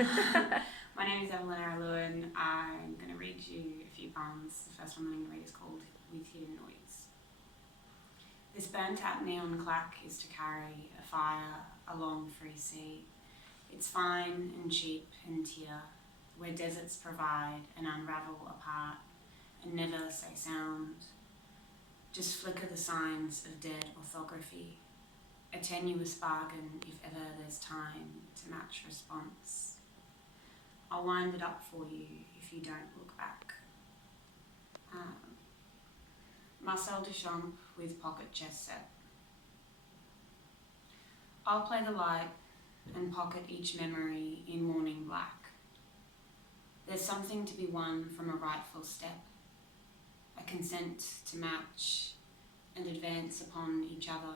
My name is Evelyn Araluen. I'm going to read you a few poems. The first one I'm going to read is called With Hidden Noise. This burnt out neon clack is to carry a fire along free sea. It's fine and cheap and tear, where deserts provide and unravel apart and never say sound. Just flicker the signs of dead orthography, a tenuous bargain if ever there's time to match response. I'll wind it up for you if you don't look back. Marcel Duchamp with Pocket Chess Set. I'll play the light and pocket each memory in morning black. There's something to be won from a rightful step, a consent to match and advance upon each other.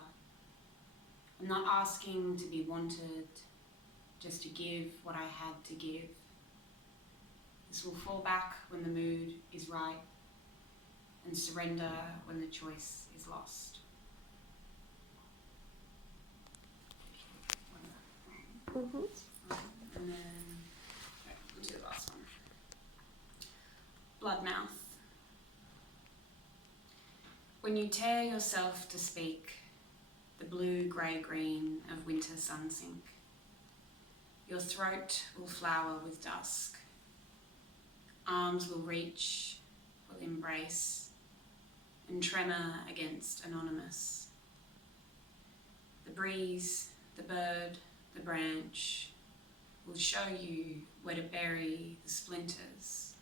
I'm not asking to be wanted, just to give what I had to give. This will fall back when the mood is right and surrender when the choice is lost. And then, we'll do the last one. Bloodmouth. When you tear yourself to speak, the blue, grey-green of winter sun sink, your throat will flower with dusk. Arms will reach, will embrace, and tremor against anonymous. The breeze, the bird, the branch will show you where to bury the splinters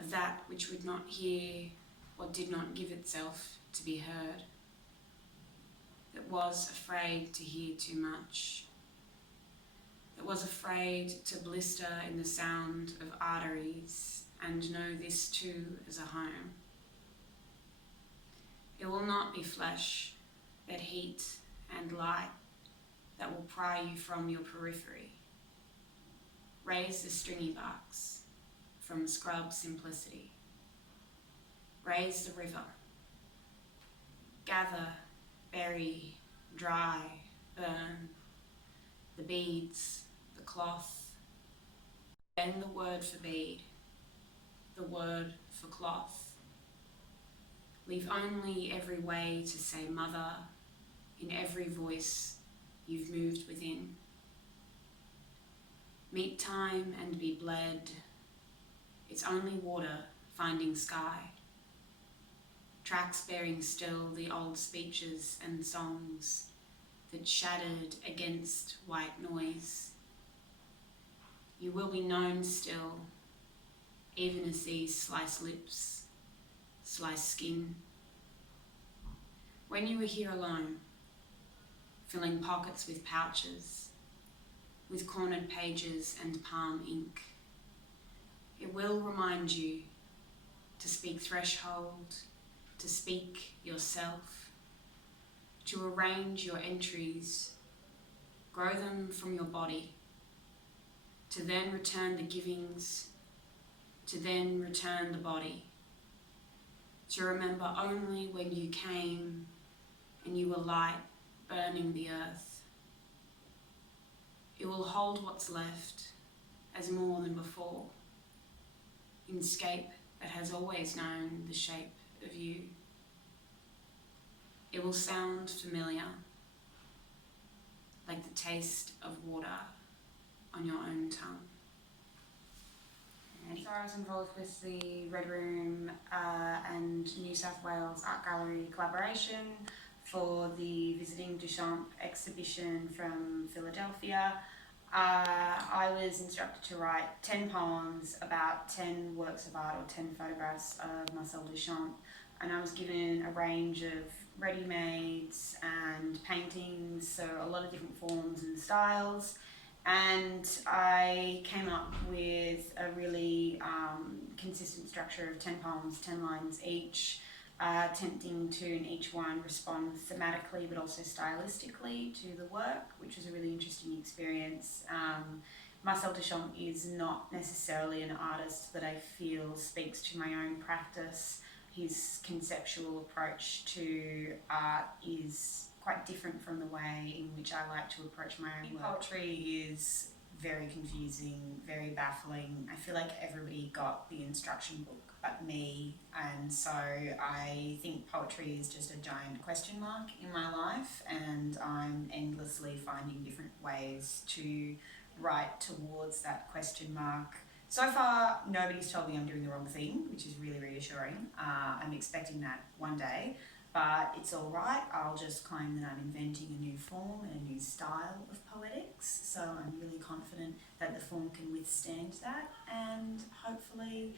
of that which would not hear or did not give itself to be heard, that was afraid to hear too much, that was afraid to blister in the sound of arteries and know this too as a home. It will not be flesh, but heat and light that will pry you from your periphery. Raise the stringy barks from scrub simplicity. Raise the river. Gather, bury, dry, burn the beads, the cloth, then the word for bead, the word for cloth. Leave only every way to say mother in every voice you've moved within. Meet time and be bled. It's only water finding sky. Tracks bearing still the old speeches and songs that shattered against white noise. You will be known still, even as these slice lips, slice skin. When you were here alone, filling pockets with pouches, with cornered pages and palm ink, it will remind you to speak threshold, to speak yourself, to arrange your entries, grow them from your body, to then return the givings, to then return the body, to remember only when you came and you were light burning the earth. It will hold what's left as more than before, in scape that has always known the shape of you. It will sound familiar, like the taste of water on your own tongue. So I was involved with the Red Room and New South Wales Art Gallery collaboration for the Visiting Duchamp exhibition from Philadelphia. I was instructed to write 10 poems about 10 works of art or 10 photographs of Marcel Duchamp, and I was given a range of ready-mades and paintings, so a lot of different forms and styles, and I came up with a really consistent structure of 10 poems, 10 lines each, attempting to in each one respond thematically but also stylistically to the work, which was a really interesting experience. Marcel Duchamp is not necessarily an artist that I feel speaks to my own practice. His conceptual approach to art is quite different from the way in which I like to approach my own work. Poetry is very confusing, very baffling. I feel like everybody got the instruction book but me, and so I think poetry is just a giant question mark in my life, and I'm endlessly finding different ways to write towards that question mark. So far, nobody's told me I'm doing the wrong thing, which is really reassuring. I'm expecting that one day, but it's all right. I'll just claim that I'm inventing a new form and a new style of poetics. So I'm really confident that the form can withstand that, and hopefully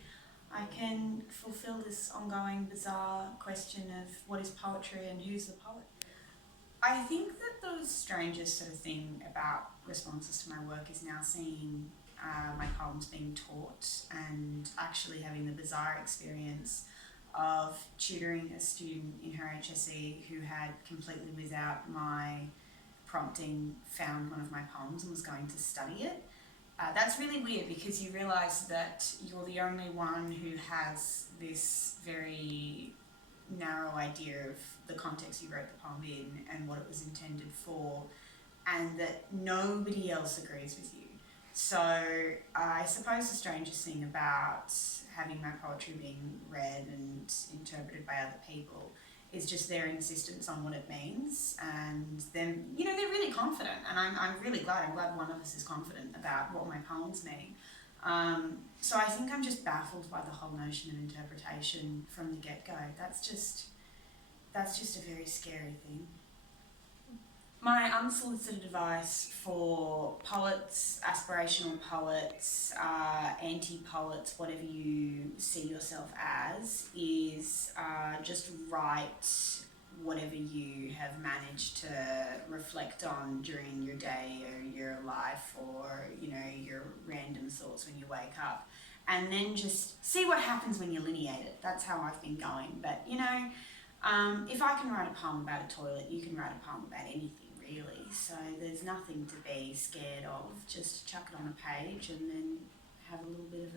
I can fulfill this ongoing bizarre question of what is poetry and who's the poet. I think that the strangest sort of thing about responses to my work is now seeing my poems being taught and actually having the bizarre experience of tutoring a student in her HSE who had completely without my prompting found one of my poems and was going to study it. That's really weird because you realise that you're the only one who has this very narrow idea of the context you wrote the poem in and what it was intended for, and that nobody else agrees with you. So I suppose the strangest thing about having my poetry being read and interpreted by other people is just their insistence on what it means, and then, you know, they're really confident, and I'm really glad. I'm glad one of us is confident about what my poems mean. So I think I'm just baffled by the whole notion of interpretation from the get-go. That's just a very scary thing. My unsolicited advice for poets, aspirational poets, anti-poets, whatever you see yourself as, is just write whatever you have managed to reflect on during your day or your life, or, you know, your random thoughts when you wake up, and then just see what happens when you lineate it. That's how I've been going. But, you know, if I can write a poem about a toilet, you can write a poem about anything, really. So there's nothing to be scared of. Just chuck it on a page and then have a little bit of